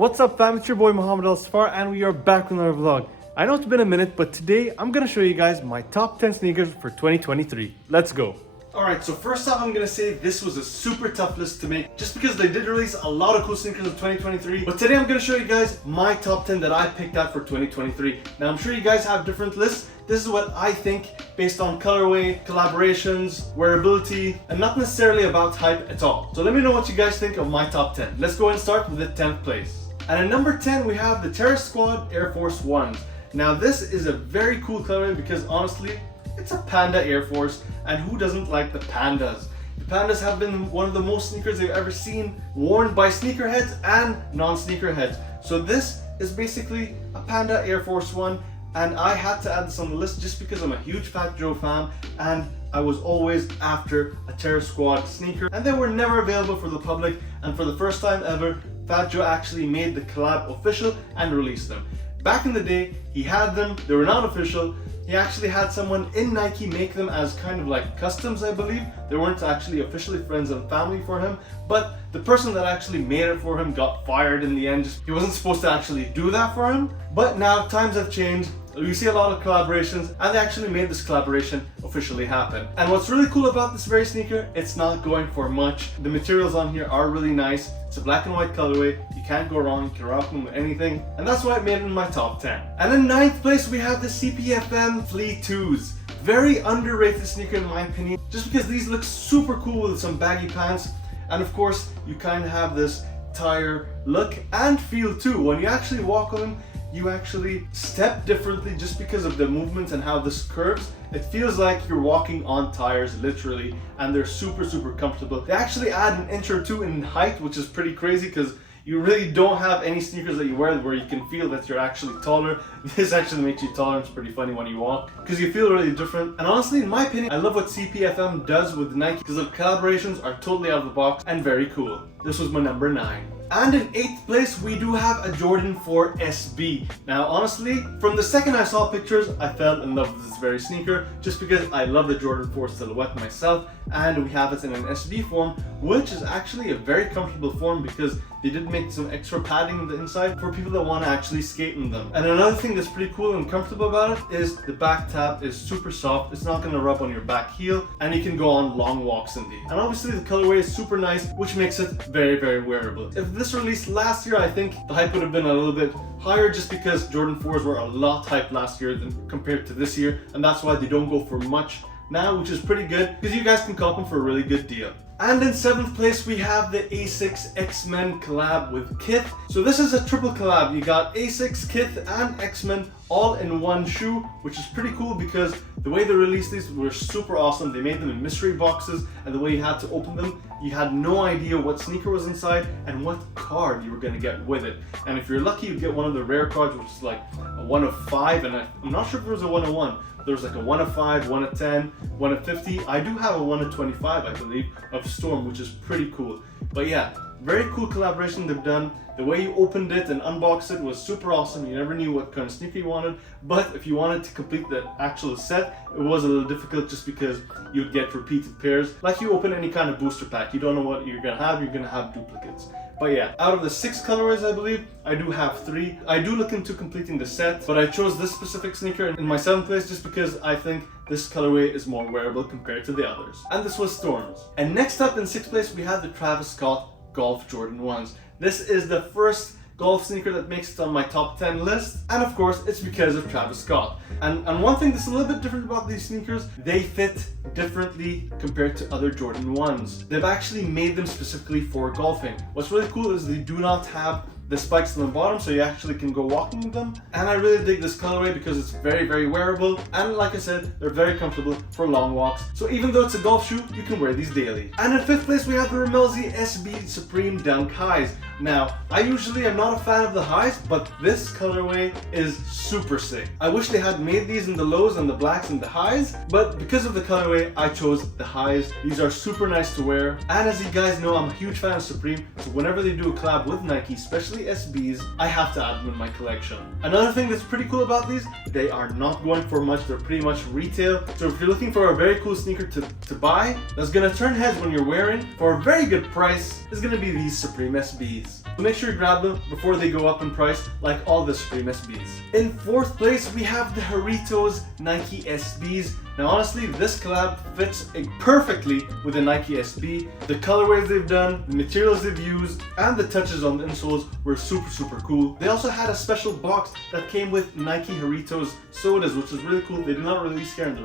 What's up fam, it's your boy Mohamed Safar and we are back with another vlog. I know it's been a minute, but today I'm gonna show you guys my top 10 sneakers for 2023. Let's go. Alright, so first off I'm gonna say this was a super tough list to make just because they did release a lot of cool sneakers in 2023. But today I'm gonna show you guys my top 10 that I picked out for 2023. Now I'm sure you guys have different lists. This is what I think based on colorway, collaborations, wearability, and not necessarily about hype at all. So let me know what you guys think of my top 10. Let's go and start with the 10th place. And at number 10 we have the Terrace Squad Air Force Ones. Now this is a very cool colorway because honestly, it's a panda Air Force, and who doesn't like the pandas? The pandas have been one of the most sneakers I've ever seen worn by sneakerheads and non-sneakerheads. So this is basically a panda Air Force One, and I had to add this on the list just because I'm a huge Fat Joe fan and I was always after a Terrace Squad sneaker, and they were never available for the public, and for the first time ever, Fat Joe actually made the collab official and released them. Back in the day, he had them, they were not official. He actually had someone in Nike make them as kind of like customs, I believe. They weren't actually officially friends and family for him, but the person that actually made it for him got fired in the end. He wasn't supposed to actually do that for him. But now times have changed. We see a lot of collaborations, and they actually made this collaboration officially happen. And what's really cool about this very sneaker, it's not going for much. The materials on here are really nice. It's a black and white colorway. You can't go wrong. You can rock them with anything. And that's why it made it in my top 10. And in 9th place, we have the CPFM Flea 2s. Very underrated sneaker in my opinion, just because these look super cool with some baggy pants. And of course, you kind of have this tire look and feel too. When you actually walk on them, you actually step differently just because of the movement and how this curves. It feels like you're walking on tires literally, and they're super comfortable. They actually add an inch or two in height, which is pretty crazy because you really don't have any sneakers that you wear where you can feel that you're actually taller. This actually makes you taller. It's pretty funny when you walk because you feel really different. And honestly, in my opinion, I love what CPFM does with Nike because the collaborations are totally out of the box and very cool. This was my number 9. And in 8th place, we do have a Jordan 4 SB. Now honestly, from the second I saw pictures, I fell in love with this very sneaker just because I love the Jordan 4 silhouette myself, and we have it in an SB form, which is actually a very comfortable form because they did make some extra padding on the inside for people that want to actually skate in them. And another thing that's pretty cool and comfortable about it is the back tab is super soft. It's not going to rub on your back heel, and you can go on long walks in these. And obviously the colorway is super nice, which makes it very wearable. If this released last year, I think the hype would have been a little bit higher just because Jordan 4s were a lot hyped last year than compared to this year, and that's why they don't go for much now, which is pretty good because you guys can cop them for a really good deal. And in 7th place, we have the Asics X-Men collab with Kith. So this is a triple collab. You got Asics, Kith, and X-Men all in one shoe, which is pretty cool because the way they released these were super awesome. They made them in mystery boxes, and the way you had to open them, you had no idea what sneaker was inside and what card you were going to get with it. And if you're lucky, you get one of the rare cards, which is like a 1 of 5, and I'm not sure if it was a 1 of 1. There's like a 1 of 5, 1 of 10, 1 of 50. I do have a 1 of 25, I believe, of Storm, which is pretty cool. But yeah, very cool collaboration they've done. The way you opened it and unboxed it was super awesome. You never knew what kind of sneaker you wanted, but if you wanted to complete the actual set, it was a little difficult just because you'd get repeated pairs. Like you open any kind of booster pack, you don't know what you're gonna have duplicates. But yeah, out of the 6 colorways I believe, I do have 3. I do look into completing the set, but I chose this specific sneaker in my 7th place just because I think this colorway is more wearable compared to the others. And this was Storms. And next up in 6th place, we have the Travis Scott Golf Jordan 1s. This is the first golf sneaker that makes it on my top 10 list, and of course it's because of Travis Scott. And one thing that's a little bit different about these sneakers, they fit differently compared to other Jordan 1s. They've actually made them specifically for golfing. What's really cool is they do not have the spikes on the bottom, so you actually can go walking with them. And I really dig this colorway because it's very wearable, and like I said, they're very comfortable for long walks. So even though it's a golf shoe, you can wear these daily. And in 5th place, we have the Ramelzi SB Supreme Dunk Highs. Now, I usually am not a fan of the highs, but this colorway is super sick. I wish they had made these in the lows and the blacks and the highs, but because of the colorway, I chose the highs. These are super nice to wear, and as you guys know, I'm a huge fan of Supreme, so whenever they do a collab with Nike, especially the SBs, I have to add them in my collection. Another thing that's pretty cool about these, they are not going for much, they're pretty much retail. So if you're looking for a very cool sneaker to buy, that's gonna turn heads when you're wearing, for a very good price, is gonna be these Supreme SBs. So make sure you grab them before they go up in price, like all the Supreme SBs. In fourth place, we have the Doritos Nike SBs. Now honestly, this collab fits perfectly with the Nike SB. The colorways they've done, the materials they've used, and the touches on the insoles were super cool. They also had a special box that came with Nike Doritos sodas, which is really cool. They did not release here in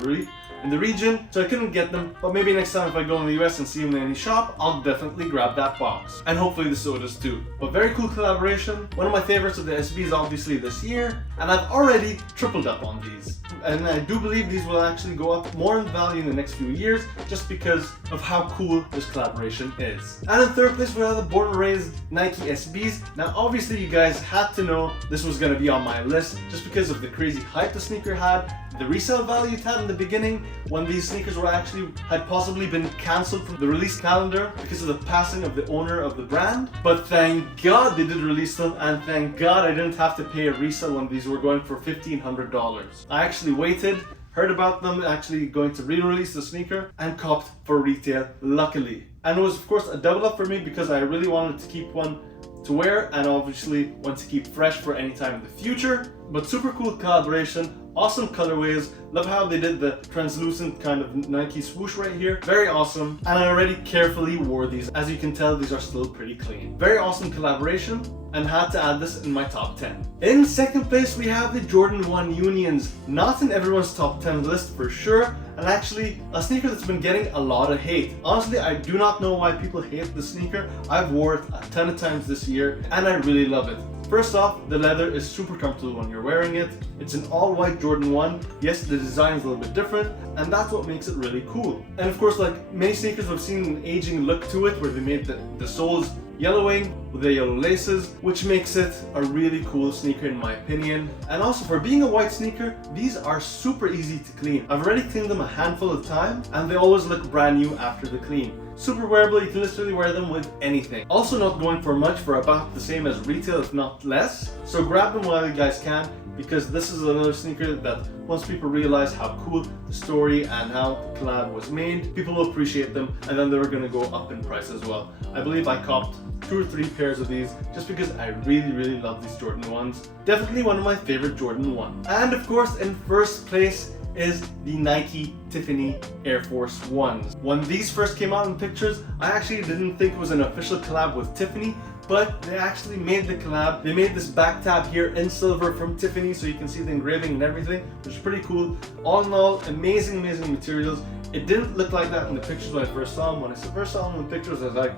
the region, so I couldn't get them, but maybe next time if I go in the US and see them in any shop, I'll definitely grab that box. And hopefully the sodas too. But very cool collaboration. One of my favorites of the SBs obviously this year, and I've already tripled up on these. And I do believe these will actually go up more in value in the next few years, just because of how cool this collaboration is. And in third place, we have the Born and Raised Nike SBs. Now obviously you guys had to know this was going to be on my list, just because of the crazy hype the sneaker had, the resale value it had in the beginning, when these sneakers had possibly been cancelled from the release calendar because of the passing of the owner of the brand. But thank God they did release them, and thank God I didn't have to pay a resale when these were going for $1,500. I actually waited, heard about them actually going to re-release the sneaker, and copped for retail, luckily. And it was of course a double up for me because I really wanted to keep one to wear and obviously want to keep fresh for any time in the future. But super cool collaboration, awesome colorways. Love how they did the translucent kind of Nike swoosh right here. Very awesome. And I already carefully wore these. As you can tell, these are still pretty clean. Very awesome collaboration, and had to add this in my top 10. In second place, we have the Jordan 1 Unions. Not in everyone's top 10 list for sure, and actually a sneaker that's been getting a lot of hate. Honestly, I do not know why people hate the sneaker. I've worn it a ton of times this year, and I really love it. First off, the leather is super comfortable when you're wearing it. It's an all-white Jordan 1. Yes, the design is a little bit different, and that's what makes it really cool. And of course, like many sneakers, I've seen an aging look to it where they made the soles yellowing with the yellow laces, which makes it a really cool sneaker in my opinion. And also, for being a white sneaker, these are super easy to clean. I've already cleaned them a handful of times, and they always look brand new after the clean. Super wearable, you can literally wear them with anything. Also not going for much, for about the same as retail, if not less. So grab them while you guys can, because this is another sneaker that once people realize how cool the story and how the collab was made, people will appreciate them, and then they're gonna go up in price as well. I believe I copped 2 or 3 pairs of these just because I really love these Jordan 1s. Definitely one of my favorite Jordan 1s. And of course, in first place is the Nike Tiffany Air Force 1s. When these first came out in pictures, I actually didn't think it was an official collab with Tiffany, but they actually made the collab. They made this back tab here in silver from Tiffany, so you can see the engraving and everything, which is pretty cool. All in all, amazing materials. It didn't look like that in the pictures when I first saw them. When I first saw them in the pictures, I was like,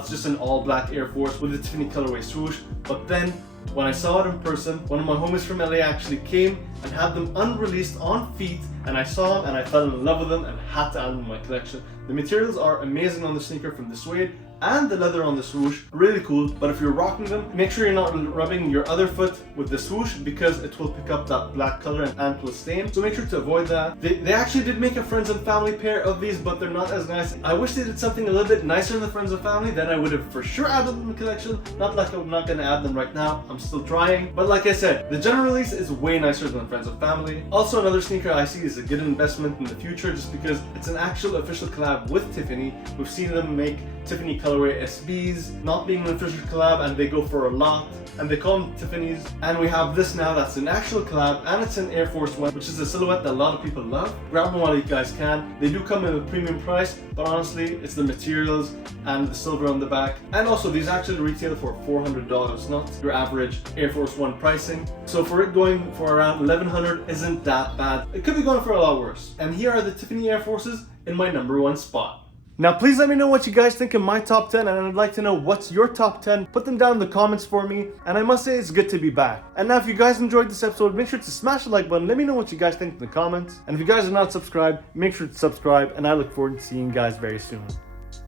it's just an all black Air Force with the Tiffany colorway swoosh. But then, when I saw it in person, one of my homies from LA actually came and had them unreleased on feet, and I saw them and I fell in love with them and had to add them in my collection. The materials are amazing on the sneaker, from the suede and the leather on the swoosh, really cool. But if you're rocking them, make sure you're not rubbing your other foot with the swoosh, because it will pick up that black color and it will stain. So make sure to avoid that. They actually did make a friends and family pair of these, but they're not as nice. I wish they did something a little bit nicer than the friends and family, then I would have for sure added them in the collection. Not like I'm not gonna add them right now, I'm still trying. But like I said, the general release is way nicer than the friends and family. Also, another sneaker I see is a good investment in the future, just because it's an actual official collab with Tiffany. We've seen them make Tiffany colorway SBs, not being an official collab, and they go for a lot, and they call them Tiffany's. And we have this now that's an actual collab, and it's an Air Force 1, which is a silhouette that a lot of people love. Grab them while you guys can. They do come in a premium price, but honestly, it's the materials and the silver on the back. And also, these actually retail for $400, not your average Air Force 1 pricing. So for it going for around $1,100 isn't that bad. It could be going for a lot worse. And here are the Tiffany Air Forces in my #1 spot. Now please let me know what you guys think of my top 10, and I'd like to know what's your top 10. Put them down in the comments for me, and I must say it's good to be back. And now if you guys enjoyed this episode, make sure to smash the like button. Let me know what you guys think in the comments. And if you guys are not subscribed, make sure to subscribe, and I look forward to seeing you guys very soon.